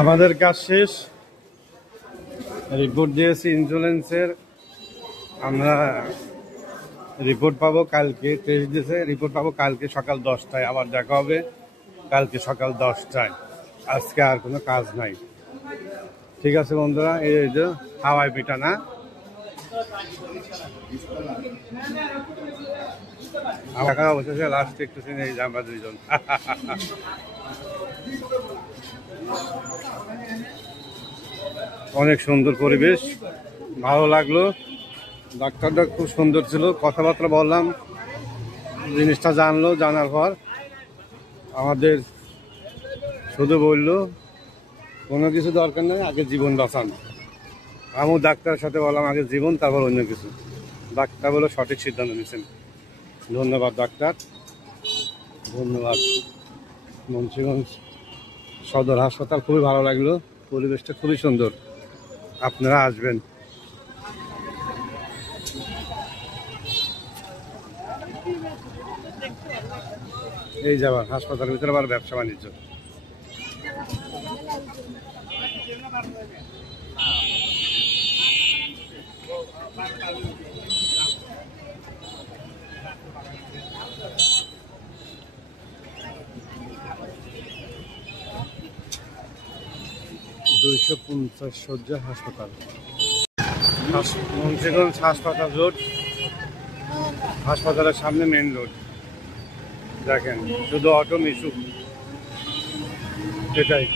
আমাদের কাজ শেষ, রিপোর্ট দিয়েছি ইন্স্যুরেন্সের। আমরা রিপোর্ট পাবো কালকে, টেস্ট দিয়েছে, রিপোর্ট পাবো কালকে সকাল 10টায়। আবার দেখা হবে কালকে সকাল 10টায়। আজকে আর কোনো কাজ নাই। ঠিক আছে বন্ধুরা, এই যে হাওয়াই পিঠা না, আমার অবশেষে লাস্ট একটু চিনে এই যে আমরা দুইজন। অনেক সুন্দর পরিবেশ, ভালো লাগলো। ডাক্তারটা খুব সুন্দর ছিল, কথাবার্তা বললাম, জিনিসটা জানলো। জানার পর আমাদের শুধু বললো কোনো কিছু দরকার নেই, আগে জীবন বাঁচান। আমিও ডাক্তারের সাথে বললাম আগে জীবন, তারপর অন্য কিছু। ডাক্তার বলে সঠিক সিদ্ধান্ত নিয়েছেন। ধন্যবাদ ডাক্তার, ধন্যবাদ। মুন্সিগঞ্জ সদর হাসপাতাল খুবই ভালো লাগলো, পরিবেশটা খুবই সুন্দর, আপনারা আসবেন। এই যাবার হাসপাতালের ভিতরে আবার ব্যবসা বাণিজ্য। $250 শয্যা হাসপাতাল, মুন্সিগঞ্জ হাসপাতাল রোড, হাসপাতালের সামনে মেন রোড। দেখেন শুধু অটো মিশুক, এটাই।